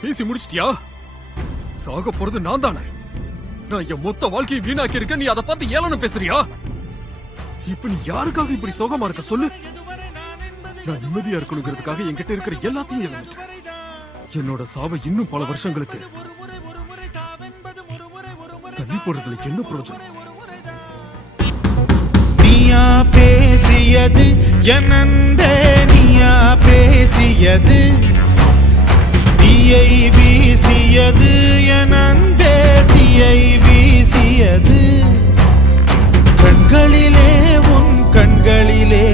பேசி முடிச்சிட்டியா? சாக போறது நான் தானே. நான் என் மொத்த வாழ்க்கையை வீணாக்கி இருக்க, நீ அதை பார்த்து ஏளனம் பேசுறியா? இப்ப நீ யாருக்காக இப்படி சோகமா இருக்க சொல்லு? நான் நிம்மதியா இருக்கணுங்கிறதுக்காக என்கிட்ட இருக்கிற எல்லாத்தையும் இழந்துட்டேன். என்னோட சாவை இன்னும் பல வருஷங்களுக்கு தள்ளி போடுறதுல என்ன பிரயோஜனம்? நீயா பேசியது என் அன்பே, நீயா பேசியது, தீயை வீசியது என் அன்பே, தீயை வீசியது. கண்களிலே உன் கண்களிலே